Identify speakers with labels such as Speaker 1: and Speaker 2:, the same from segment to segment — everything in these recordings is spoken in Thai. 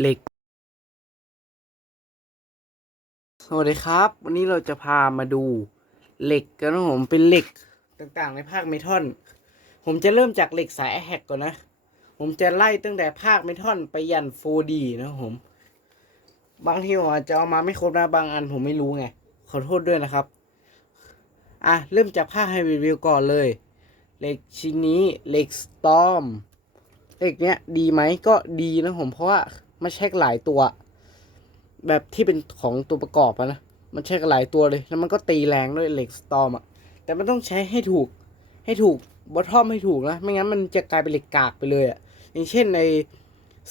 Speaker 1: เหล็ก สวัสดีครับ วันนี้เราจะพามาดูเหล็กกันนะผมเป็นเหล็กต่างๆ ในภาคเมทัลผมจะเริ่มจากเหล็กสายแฮกก่อนนะ ผมจะไล่ตั้งแต่ภาคเมทัลไปยัน 4D นะครับผม บางทีผมอาจจะเอามาไม่ครบนะบางอันผมไม่รู้ไง ขอโทษด้วยนะครับ อะ เริ่มจากภาคไฮรีวิวก่อนเลยเหล็กชิ้นนี้เหล็กสตอมเหล็กเนี้ยดีไหมก็ดีนะผมเพราะว่า มันใช้หลายตัว แบบที่เป็นของตัวประกอบอะนะ มันใช้กันหลายตัวเลย แล้วมันก็ตีแรงด้วยเหล็กสตอมอะแต่มันต้องใช้ให้ถูก ให้ถูกบอททอมให้ถูกนะ ไม่งั้นมันจะกลายเป็นเหล็กกากไปเลยอะอย่างเช่นใน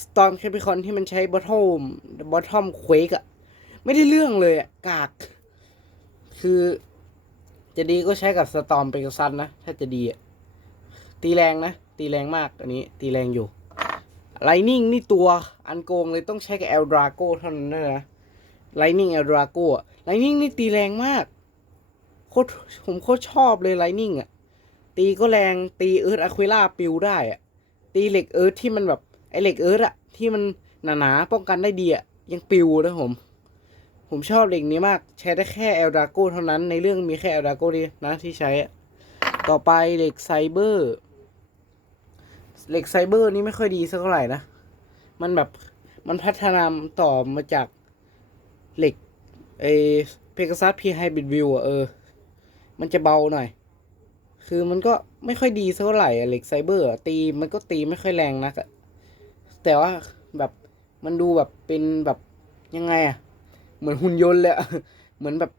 Speaker 1: สตอมแคปิคอนที่มันใช้บอททอมบอททอมเควกอะไม่ได้เรื่องเลยอะกาก คือจะดีก็ใช้กับสตอมเปกซันนะ ถ้าจะดีอะตีแรงนะ ตีแรงมากอันนี้ตีแรงอยู่ ไลนิ่งนี่ตัวอันโกงเลยต้องใช้กับเอลดราโกเท่านั้นนะไลนิ่งเอลดราโกไลนิ่งนี่ตีแรงมากโคตรผมโคตรชอบเลยไลนิ่งอะ ตีก็แรงตีเอิร์ธอะควิล่าปิวได้อะ ตีเหล็กเอิร์ธที่มันแบบไอเหล็กเอิร์ธอะที่มันหนาๆป้องกันได้ดีอะยังปิวนะผม ผมชอบเหล็กนี้มาก ใช้ได้แค่เอลดราโกเท่านั้นในเรื่องมีแค่เอลดราโกดีนะที่ใช้อะต่อไปเหล็กไซเบอร์ เหล็กไซเบอร์นี่ไม่ค่อยดีสักเท่าไหร่นะ มันแบบมันพัฒนาต่อมาจากเหล็กไอเพกซัสพีไฮบริดวิวอะเออ มันจะเบาหน่อย คือมันก็ไม่ค่อยดีสักเท่าไหร่อะเหล็กไซเบอร์อะตีมันก็ตีไม่ค่อยแรงนักอะแต่ว่าแบบมันดูแบบเป็นแบบยังไงอะเหมือนหุ่นยนต์เลยเหมือนแบบ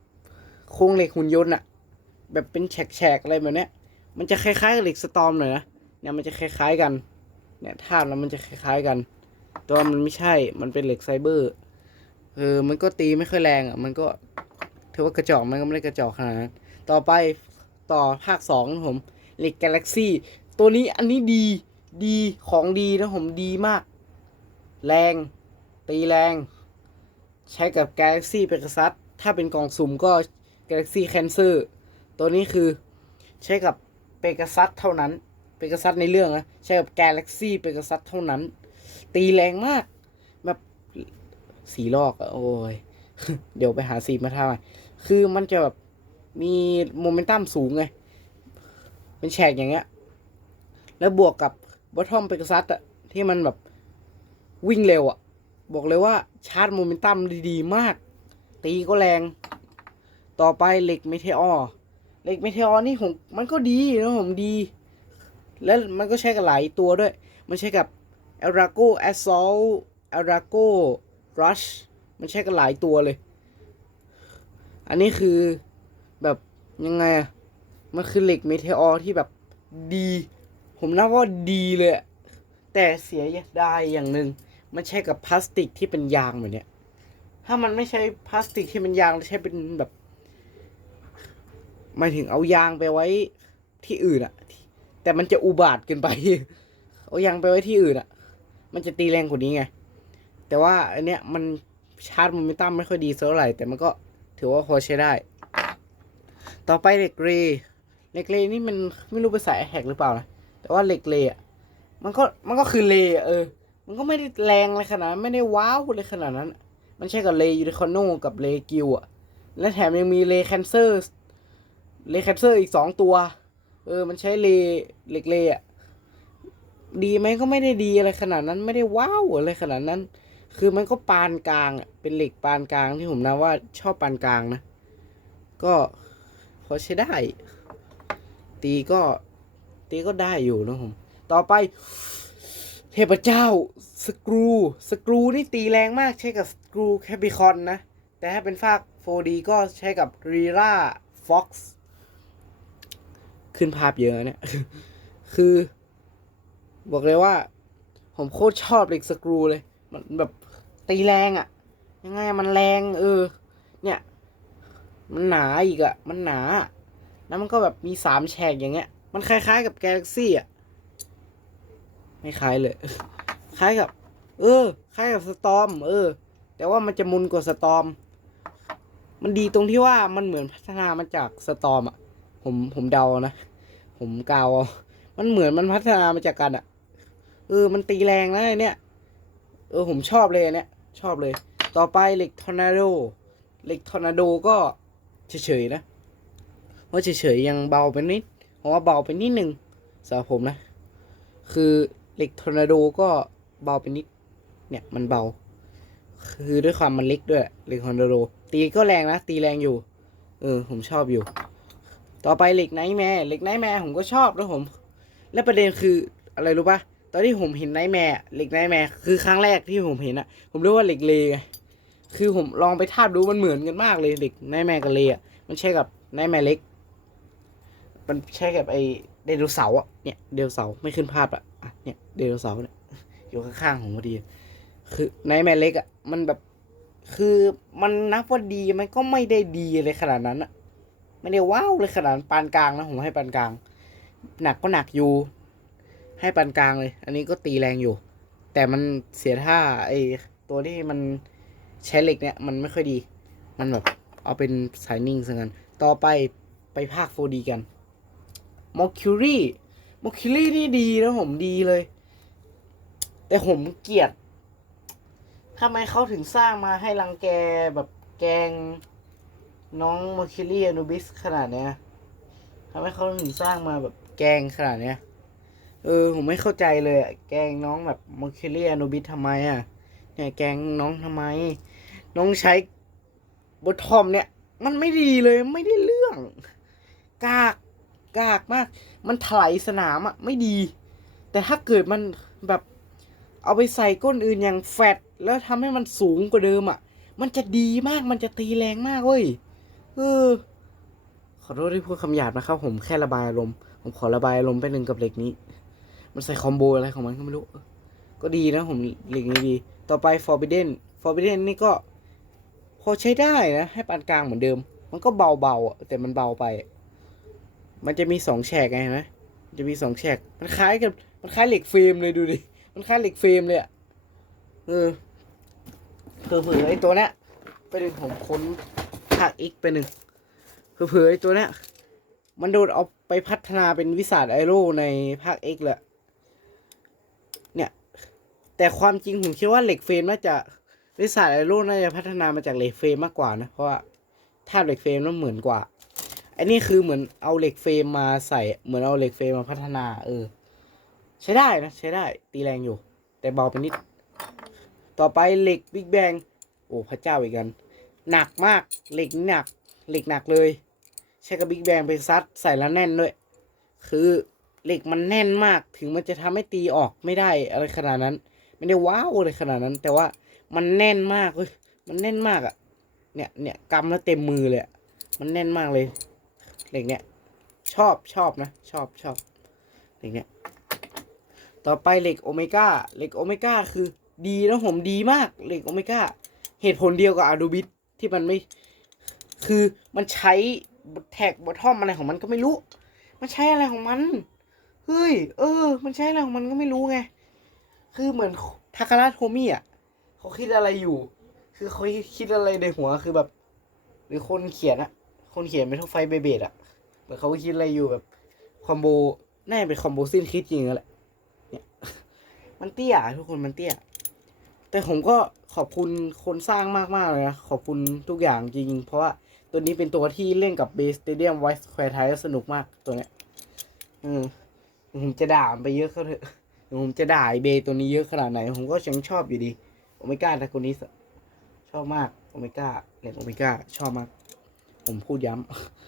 Speaker 1: โครงเหล็กหุ่นยนต์อะแบบเป็นแฉกๆอะไรแบบเนี้ย มันจะคล้ายๆกับเหล็กสตอมหน่อยนะ เนี่ยมันจะคล้ายๆกัน เนี่ยธาตุแล้วมันจะคล้ายๆกัน ตัวมันไม่ใช่ มันเป็นเหล็กไซเบอร์ เออ มันก็ตีไม่ค่อยแรงอะ มันก็ถือว่ากระจอกมันก็ไม่ได้กระจอกขนาดนั้นต่อไปต่อภาคสองนะผมเหล็กกาแล็กซี่ตัวนี้อันนี้ดีดีของดีนะผมดีมาก แรง ตีแรง ใช้กับ Galaxy p e g a s u s ถ้าเป็นกล่องสุ่มก็ Galaxy Cancer ตัวนี้คือใช้กับ p e g a s u s เท่านั้น เปก a ซัสในเรื่องนะใช้กับ Galaxy เปก a ซัสเท่านั้น ตีแรงมาก แบบสีลอกอะโอ้ย เดี๋ยวไปหาสีมาทำคือมันจะแบบมีโมเมนตัมสูงไงเป็นแฉกอย่างเงี้ย แล้วบวกกับบอททอมเปก a ซัสอะที่มันแบบวิ่งเร็วอะบอกเลยว่าชาร์จโมเมนตัมดีๆ มาก ตีก็แรง ต่อไปเหล็กเมเทอร์เหล็กเมเทอร์นี่ผมมันก็ดีนะผมดี แล้วมันก็ใช้กับหลายตัวด้วย มันใช้กับ e l r a g o Assault e l r a g o Rush มันใช้กับหลายตัวเลย อันนี้คือแบบยังไงอะมันคือเหล็กเมเทอร์ที่แบบดี ผมนับว่าดีเลยแต่เสียดายอย่างหนึ่งมันใช้กับพลาสติกที่เป็นยางแบบเนี้ย ถ้ามันไม่ใช่พลาสติกที่เป็นยางแล้วใช้เป็นแบบหมายถึงเอายางไปไว้ที่อื่นอะ แต่มันจะอุบาทเกินไป เอายางไปไว้ที่อื่นอะมันจะตีแรงกว่านี้ไง แต่ว่าอันเนี้ยมันชาร์จโมเมนตัมไม่ค่อยดีเท่าไหร่ แต่มันก็ถือว่าพอใช้ได้ ต่อไปเหล็กเรเหล็กเรนี่มันไม่รู้ไปใส่แฮกหรือเปล่านะ แต่ว่าเหล็กเรย์อะมันก็มันก็คือเรย์อะเออ มันก็ไม่ได้แรงอะไรขนาดนั้นไม่ได้ว้าวเลยขนาดนั้น มันใช่กับเรย์ยูนิคอนโนกับเรย์กิวอะและแถมยังมีเรย์แคนเซอร์เรย์แคนเซอร์อีกสองตัว เออ มันใช้เลเหล็กเลอะดีไหมก็ไม่ได้ดีอะไรขนาดนั้นไม่ได้ว้าวอะไรขนาดนั้น คือมันก็ปานกลางอะเป็นเหล็กปานกลางที่ผมนะว่าชอบปานกลางนะ ก็พอใช้ได้ ตีก็ตีก็ได้อยู่นะผมต่อไป เทพเจ้าสกรูสกรูนี่ตีแรงมากใช้กับสกรูแคปิคอนนะ แต่ถ้าเป็นฝาก 4D ก็ใช้กับรีราฟ็อกซ์ ขึ้นภาพเยอะเนี่ย คือ บอกเลยว่า ผมโคตรชอบเหล็กสกรูเลย มันแบบตีแรงอะ่ะ ยังไงมันแรง เออ เนี่ย มันหนาอีกอะ่ะ มันหนา แล้วมันก็แบบมีสามแฉกอย่างเงี้ย มันคล้ายๆกับ Galaxy อะ ไม่คล้ายเลย คล้ายกับ เออ คล้ายกับสตอม เออ แต่ว่ามันจะมุนกว่าสตอมมันดีตรงที่ว่ามันเหมือนพัฒนามาจากสตอมอะ ผมผมเดานะ ผมกาวเอามันเหมือนมันพัฒนามาจากกันอะ่ะเออ มันตีแรงนะไอเนี่ย เออ ผมชอบเลยเนี้ยชอบเลย ต่อไปเหล็กทอร์นาโด เหล็กทอร์นาโดก็เฉยๆนะว่าเฉยๆยังเบาไปนิดเพราะว่าเบาไปนิดนึงสำหรับผมนะ คือเหล็กทอร์นาโดก็เบาไปนิด เนี่ยมันเบา คือด้วยความมันเล็กด้วยเหล็กทอร์นาโด ตีก็แรงนะ ตีแรงอยู่ เออ ผมชอบอยู่ ต่อไปเหล็กไนท์แมร์เหล็กไนท์แมร์ผมก็ชอบแล้วผม และประเด็นคืออะไรรู้ปะตอนที่ผมเห็นไนท์แมร์เหล็กไนท์แมร์คือครั้งแรกที่ผมเห็นอะผมรู้ว่าเหล็กเลไงคือผมลองไปทาบดูมันเหมือนกันมากเลยเหล็กไนท์แมร์กับเลอะมันใช่กับไนท์แมร์เล็ก มันใช่กับไอไดโนเสาร์อะเนี่ยไดโนเสาร์ไม่ขึ้นภาพอะอะเนี่ยไดโนเสาร์เนี่ยอยู่ข้างๆผมพอดี คือไนท์แมร์เล็กอะมันแบบคือมันนับว่าดีมันก็ไม่ได้ดีเลยขนาดนั้นอะ ไม่ได้ว้าวเลยขนาดปานกลางนะผมให้ปานกลาง หนักก็หนักอยู่ ให้ปานกลางเลย อันนี้ก็ตีแรงอยู่ แต่มันเสียท่าไอตัวที่มันใช้เหล็กเนี่ยมันไม่ค่อยดี มันแบบเอาเป็นสายนิ่งซะงั้น ต่อไปไปภาค 4D กัน Mercury Mercury นี่ดีนะผมดีเลย แต่ผมเกลียดทำไมเขาถึงสร้างมาให้รังแกแบบแกง น้อง Mercury Anubis ขนาดเนี้ยทำไมเขาถึงสร้างมาแบบแกงขนาดเนี้ย เออ ผมไม่เข้าใจเลยอะแกงน้องแบบมอคิลียโนบิททำไมอะเนี่ยแกงน้องทำไม น้องใช้บททอมเนี่ย มันไม่ดีเลยไม่ได้เรื่อง กากกากมาก มันถลายสนามอะไม่ดี แต่ถ้าเกิดมันแบบเอาไปใส่ก้นอื่นอย่างแฟตแล้วทำให้มันสูงกว่าเดิมอะ มันจะดีมาก มันจะตีแรงมากเว้ย ออขอโทษที่พูดคำหยาบนะครับ ผมแค่ระบายอารมณ์ผมขอระบายอารมณ์ไปหนึ่งกับเหล็กนี้ มันใส่คอมโบอะไรของมันก็ไม่รู้ ก็ดีนะผมเหล็กนี้ดี ต่อไป Forbidden Forbidden นี่ก็พอใช้ได้นะ ให้ปานกลางเหมือนเดิม มันก็เบาๆอะแต่มันเบาไป มันจะมีสองแฉกไงเห็นไหมจะมีสองแฉก มันคล้ายกันมันคล้ายเหล็กเฟรมเลยดูดิ มันคล้ายเหล็กเฟรมเลยอะ เออเผื่อๆไอ้ตัวเนี้ยไปหนึ่งผมค้น ภาค X ไปหนึ่งเผลอๆไอ้ตัวเนี้ยมันโดนเอาไปพัฒนาเป็นวิสาดไอโร่ในภาค X แหละ เนี่ย แต่ความจริงผมคิดว่าเหล็กเฟรมน่าจะวิสาดไอโร่น่าจะพัฒนามาจากเหล็กเฟรมมากกว่านะ เพราะว่าถ้าเหล็กเฟรมนั้นเหมือนกว่าอันนี้คือเหมือนเอาเหล็กเฟรมมาใส่เหมือนเอาเหล็กเฟรมมาพัฒนา เออ ใช้ได้นะ ใช้ได้ ตีแรงอยู่ แต่เบาไปนิด ต่อไปเหล็กบิ๊กแบงโอ้พระเจ้าอีกกัน หนักมากเหล็กหนัก เหล็กหนักเลย ใช้กับบิ๊กแบงไปซัดใส่แล้วแน่นด้วย คือเหล็กมันแน่นมากถึงมันจะทำให้ตีออกไม่ได้อะไรขนาดนั้น ไม่ได้ว้าวอะไรขนาดนั้น แต่ว่ามันแน่นมากเลยมันแน่นมากอะ่ะ เนี่ยเนี่ยกำแล้วเต็มมือเลยมันแน่นมากเลย เหล็กเนี่ยชอบชอบนะ ชอบชอบเหล็กเนี่ยต่อไปเหล็กโอเมก้าเหล็กโอเมก้าคือดีนะผมดีมากเหล็กโอเมก้าเหตุผลเดียวกับอาดูบิท ที่มันไม่ คือมันใช้แท็กบอททอมอะไรของมันก็ไม่รู้ มันใช้อะไรของมัน เฮ้ย เออ มันใช้อะไรของมันก็ไม่รู้ไง คือเหมือนทาคาระโทมิอะ เขาคิดอะไรอยู่ คือเขาคิดอะไรในหัว คือแบบ หรือคนเขียนอะคนเขียนเป็นทุกไฟเบเบดอะเหมือนเขาคิดอะไรอยู่แบบคอมโบ น่าจะเป็นคอมโบสิ้นคิดจริงแล้วแหละ เนี่ย มันเตี้ยทุกคนมันเตี้ย แต่ผมก็ อบคุณคนสร้างมากๆเลยนะ ขอบคุณทุกอย่างจริง เพราะว่าตัวนี้เป็นตัวที่เล่นกับเบสเตเดียมไวส์แควร์ไทสนุกมากตัวเนี้ยอืมผมจะด่ามไปเยอะเขาเถอะผมจะด่าไอเบยตัวนี้เยอะขนาดไหน ผมก็ยังชอบอยู่ดีโอเมก้าทาโกนิสชอบมากโอเมก้าเล่นโอเมก้าชอบมาก ผมพูดย้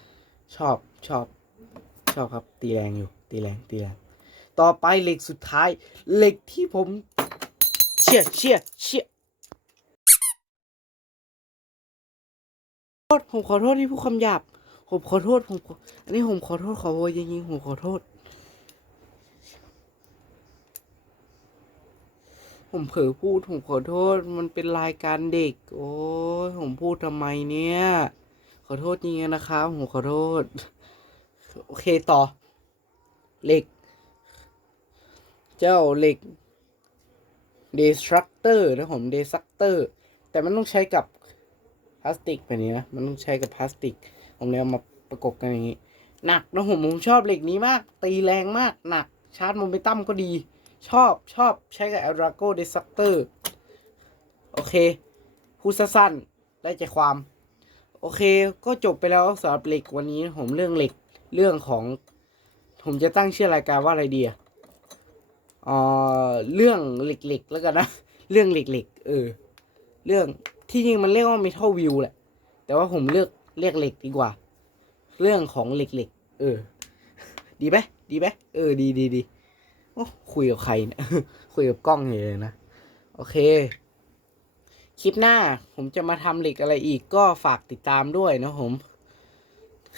Speaker 1: ำ ชอบชอบ ชอบครับ ตีแรงอยู่ ตีแรงตีแรงต่อไปเหล็กสุดท้าย เหล็กที่ผม เชี่ยเชี่ยเชี่ยโท ษผมขอโทษที่พูดคำหยาบ ผมขอโทษผมออันนี้ผมขอโทษขอโวยจริงๆผมขอโทษ ผมเผลอพูดผมขอโทษมันเป็นรายการเด็ก โอ้ยผมพูดทำไมเนี่ย ขอโทษจริงๆนะครับผมขอโทษ โอเคต่อ เหล็ก เจ้าเหล็ก destructor นะผม destructor แต่มันต้องใช้กับ พลาสติกแบบนี้นะ มันต้องใช้กับพลาสติกผมเลยเอามาประกบกันอย่างนี้ หนักนะผมผมชอบเหล็กนี้มาก ตีแรงมาก หนัก ชาร์จโมเมนตัมก็ดี ชอบชอบใช้กับ e l d r a g o Destructor โอเคพูดสั้นๆได้ใจความ โอเค ก็จบไปแล้วสำหรับเหล็กวันนี้ผมเรื่องเหล็กเรื่องของ ผมจะตั้งชื่อรายการว่าอะไรดีอะเอ่อเรื่องเหล็กๆแล้วกันนะ เรื่องเหล็กๆเออ เรื่อง ที่จริงมันเรียกว่า Metal View แหละ แต่ว่าผมเลือกเรียกเหล็กดีกว่า เรื่องของเหล็กๆเออ ดีไหมดีไหมเออ ดีดีดีโอ้คุยกับใครนี่ยคุยกับกล้องเลยนะ โอเค คลิปหน้าผมจะมาทำเหล็กอะไรอีกก็ฝากติดตามด้วยนะผม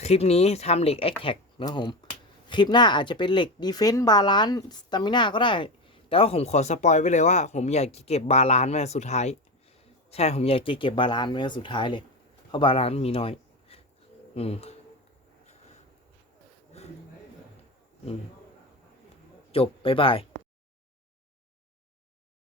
Speaker 1: คลิปนี้ทำเหล็ก a อ t แท็กนะผม คลิปหน้าอาจจะเป็นเหล็ก Defense Balance Stamina ก็ได้ แต่ว่าผมขอสปอยไว้เลยว่า ผมอยากเก็บบาลานซ์ไว้สุดท้าย ใช่ผมอยากเก็บบาลานซ์ไว้สุดท้ายเลย เพราะบาลานซ์มีน้อย อืม อืม จบ บ๊ายบาย